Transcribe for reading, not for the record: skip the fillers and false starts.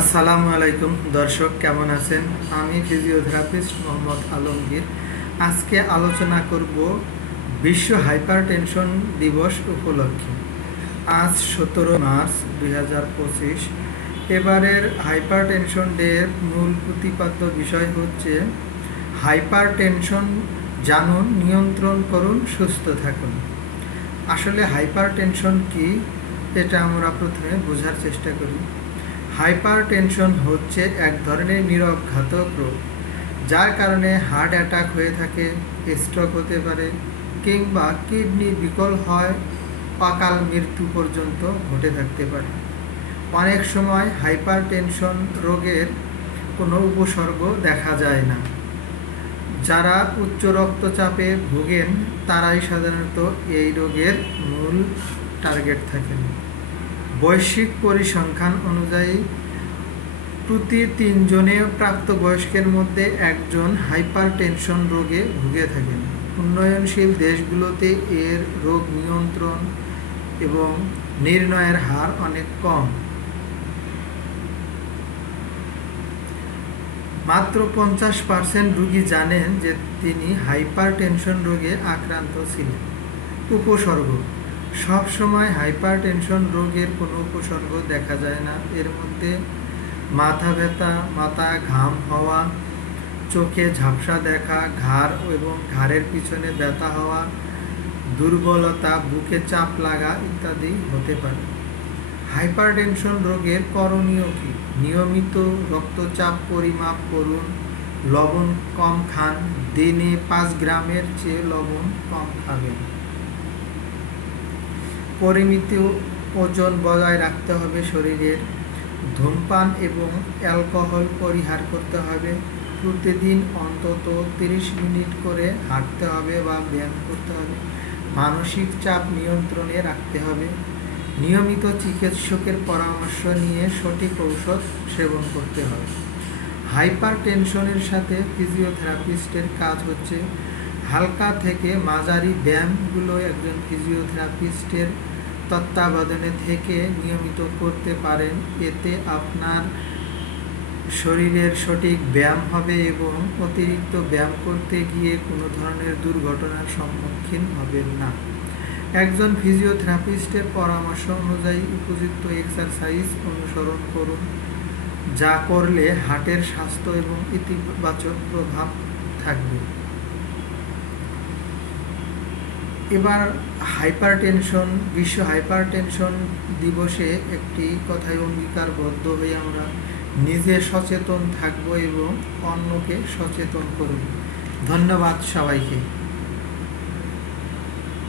আসসালামু আলাইকুম দর্শক, কেমন আছেন? আমি ফিজিওথেরাপিস্ট মোহাম্মদ আলমগীর। আজকে আলোচনা করব বিশ্ব হাইপারটেনশন দিবস উপলক্ষে। আজ 17 মার্চ 2025। এবারের হাইপারটেনশন ডের মূল প্রতিপাদ্য বিষয় হচ্ছে হাইপারটেনশন জানুন, নিয়ন্ত্রণ করুন, সুস্থ থাকুন। আসলে হাইপারটেনশন কি, এটা আমরা প্রথমে বোঝার চেষ্টা করি। হাইপারটেনশন হচ্ছে এক ধরনের নীরব ঘাতক রোগ, যার কারণে হার্ট অ্যাটাক হয়ে থাকে, স্ট্রোক হতে পারে, কিংবা কিডনি বিকল হয়, অকাল মৃত্যু পর্যন্ত ঘটে থাকতে পারে। অনেক সময় হাইপারটেনশন রোগের কোনো উপসর্গ দেখা যায় না। যারা উচ্চ রক্তচাপে ভোগেন তারাই সাধারণত এই রোগের মূল টার্গেট থাকেন। বৈশ্বিক পরিসংখ্যান অনুযায়ী প্রতি 3 জনে প্রাপ্তবয়স্কের মধ্যে একজন হাইপারটেনশন রোগে ভুগে থাকেন। উন্নয়নশীল দেশগুলোতে এর রোগ নিয়ন্ত্রণ এবং নির্ণয়ের হার অনেক কম। মাত্র 50% রোগী জানেন যে তিনি হাইপারটেনশন রোগে আক্রান্ত ছিলেন। উপসর্গ: সব সময় হাইপারটেনশন রোগের কোনো উপসর্গ দেখা যায় না। এর মধ্যে মাথা ব্যথা, মাথা ঘাম হওয়া, চোখে ঝাপসা দেখা, ঘাড় এবং ঘাড়ের পিছনে ব্যথা হওয়া, দুর্বলতা, বুকে চাপ লাগা ইত্যাদি হতে পারে। হাইপারটেনশন রোগের করণীয় কি? নিয়মিত রক্তচাপ পরিমাপ করুন, লবণ কম খান, দিনে 5 গ্রামের চেয়ে লবণ কম খাবেন। পরিমিত ওজন বজায় রাখতে হবে শরীরের। ধূমপান এবং অ্যালকোহল পরিহার করতে হবে। প্রতিদিন অন্তত 30 মিনিট করে হাঁটতে হবে বা ব্যায়াম করতে হবে। মানসিক চাপ নিয়ন্ত্রণে রাখতে হবে। নিয়মিত চিকিৎসকের পরামর্শ নিয়ে সঠিক ঔষধ সেবন করতে হবে। হাইপারটেনশনের সাথে ফিজিওথেরাপিস্টের কাজ হচ্ছে হালকা থেকে মাঝারি ব্যায়ামগুলো একজন ফিজিওথেরাপিস্টের তত্ত্বাবধানে থেকে নিয়মিত করতে পারেন। এতে আপনার শরীরের সঠিক ব্যায়াম হবে এবং অতিরিক্ত ব্যায়াম করতে গিয়ে কোনো ধরনের দুর্ঘটনার সম্মুখীন হবেন না। একজন ফিজিওথেরাপিস্টের পরামর্শ অনুযায়ী উপযুক্ত এক্সারসাইজ অনুসরণ করুন, যা করলে হার্টের স্বাস্থ্য এবং ইতিবাচক প্রভাব থাকবে। এবার হাইপারটেনশন, বিশ্ব হাইপারটেনশন দিবসে একটি কথায় অঙ্গীকারবদ্ধ হয়ে আমরা নিজে সচেতন থাকব এবং অন্যকে সচেতন করব। ধন্যবাদ সবাইকে।